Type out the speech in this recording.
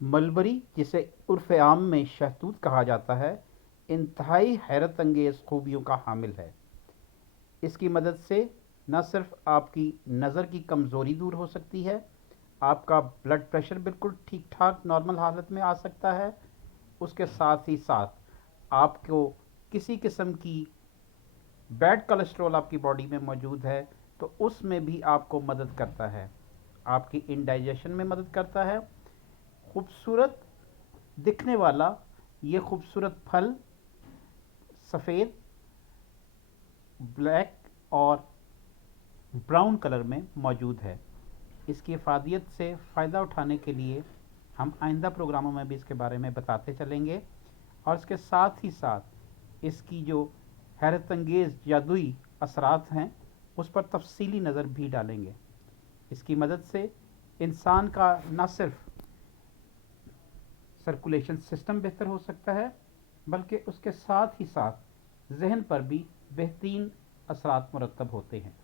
Mulberry, जिसे उर्फ़ आम में शहतूत कहा जाता है, इंतहाई हैरत अंगेज़ खूबियों का हामिल है। इसकी मदद से न सिर्फ आपकी नज़र की कमज़ोरी दूर हो सकती है, आपका ब्लड प्रेशर बिल्कुल ठीक ठाक नॉर्मल हालत में आ सकता है, उसके साथ ही साथ आपको किसी किस्म की बैड कोलेस्ट्रॉल आपकी बॉडी में मौजूद है तो उसमें भी आपको मदद करता है, आपकी इंडाइजेशन में मदद करता है। खूबसूरत दिखने वाला ये खूबसूरत फल सफ़ेद, ब्लैक और ब्राउन कलर में मौजूद है। इसकी अफादियत से फ़ायदा उठाने के लिए हम आइंदा प्रोग्रामों में भी इसके बारे में बताते चलेंगे, और इसके साथ ही साथ इसकी जो हैरत अंगेज़ जादुई असरात हैं उस पर तफसीली नज़र भी डालेंगे। इसकी मदद से इंसान का न सिर्फ सर्कुलेशन सिस्टम बेहतर हो सकता है, बल्कि उसके साथ ही साथ जहन पर भी बेहतरीन असरात मुरतब होते हैं।